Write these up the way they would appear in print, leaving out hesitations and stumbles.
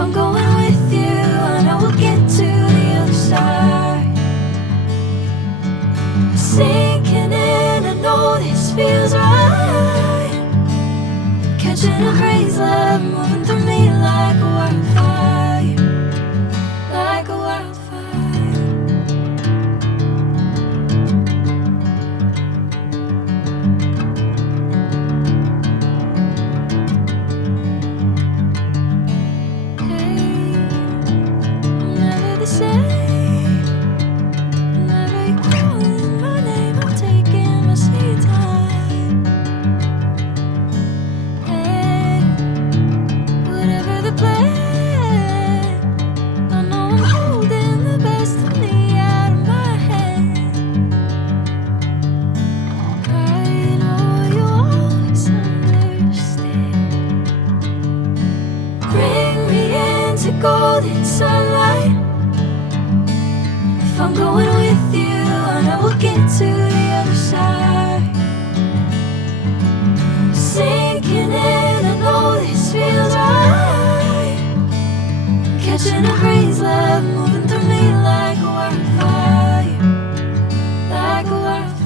I'm going with you, I know we'll get to the other side. Sinking in, I know this feels right. Catching a crazy love moving through me like a wildfire, like a wildfire. Golden sunlight. If I'm going with you, I know we'll get to the other side. Sinking in, I know this feels right. Catching a crazy love moving through me like a wildfire, like a wildfire.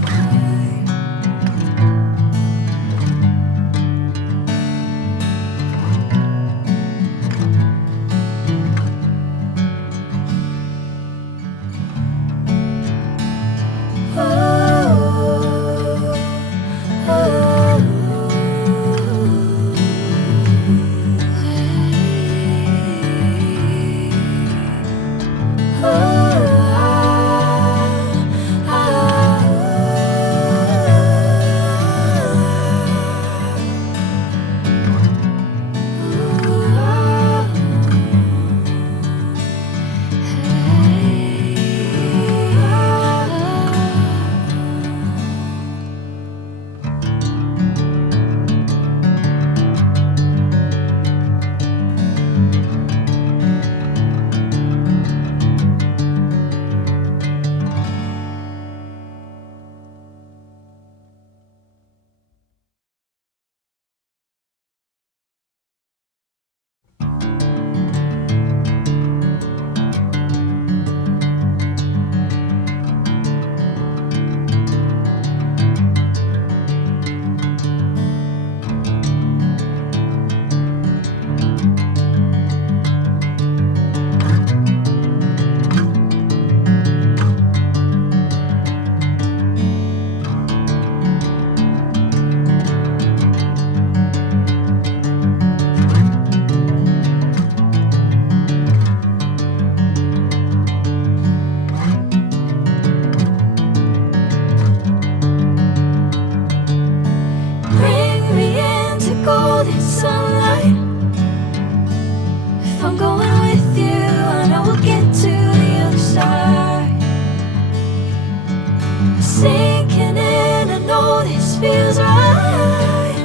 Sinking in, I know this feels right.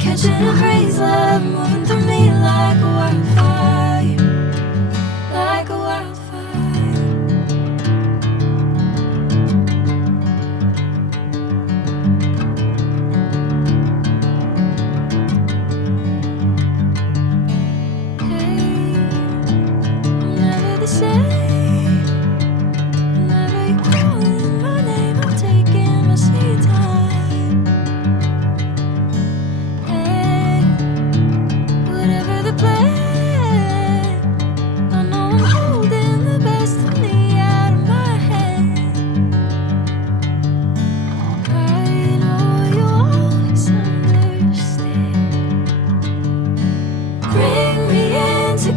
Catching a crazy love moving through me like a wildfire, like a wildfire. Hey, I'm never the same.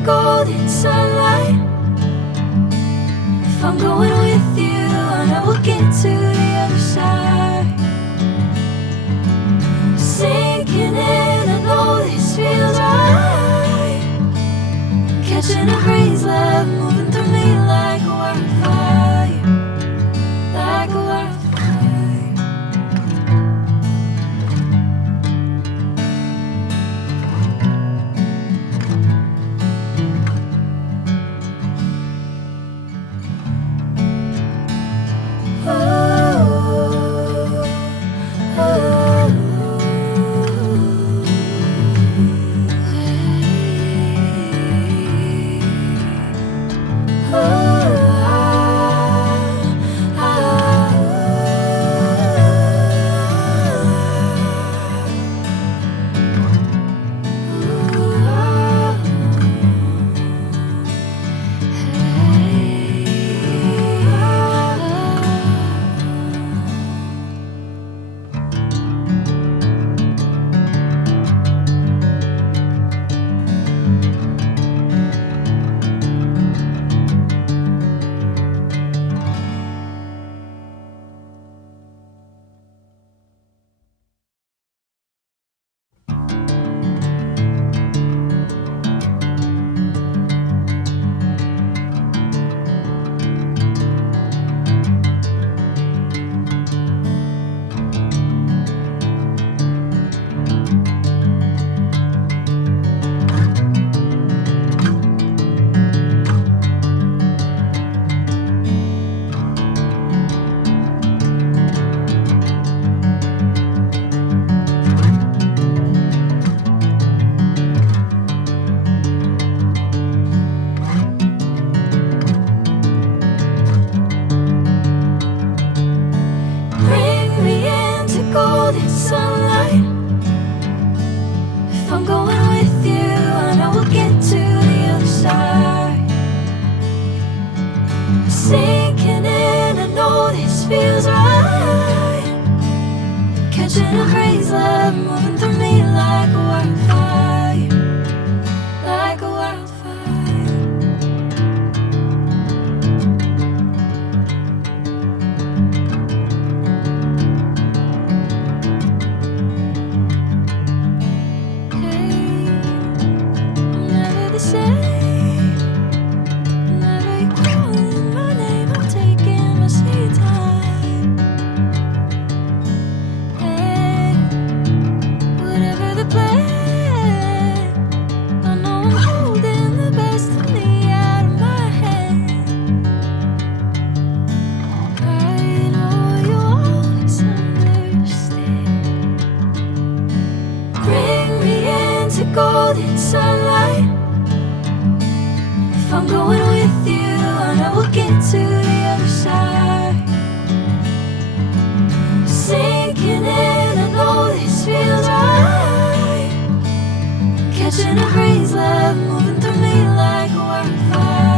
Golden sunlight. If I'm going with you, I know we'll get to the other side. Sinking in, I know this feels right. Catching a crazy love moving through me like a wildfire, like a wildfire. sunlight. If I'm going with you, I know we'll get to the other side. Sinking in, I know this feels right. Catching a breeze, love moving through me like a wildfire.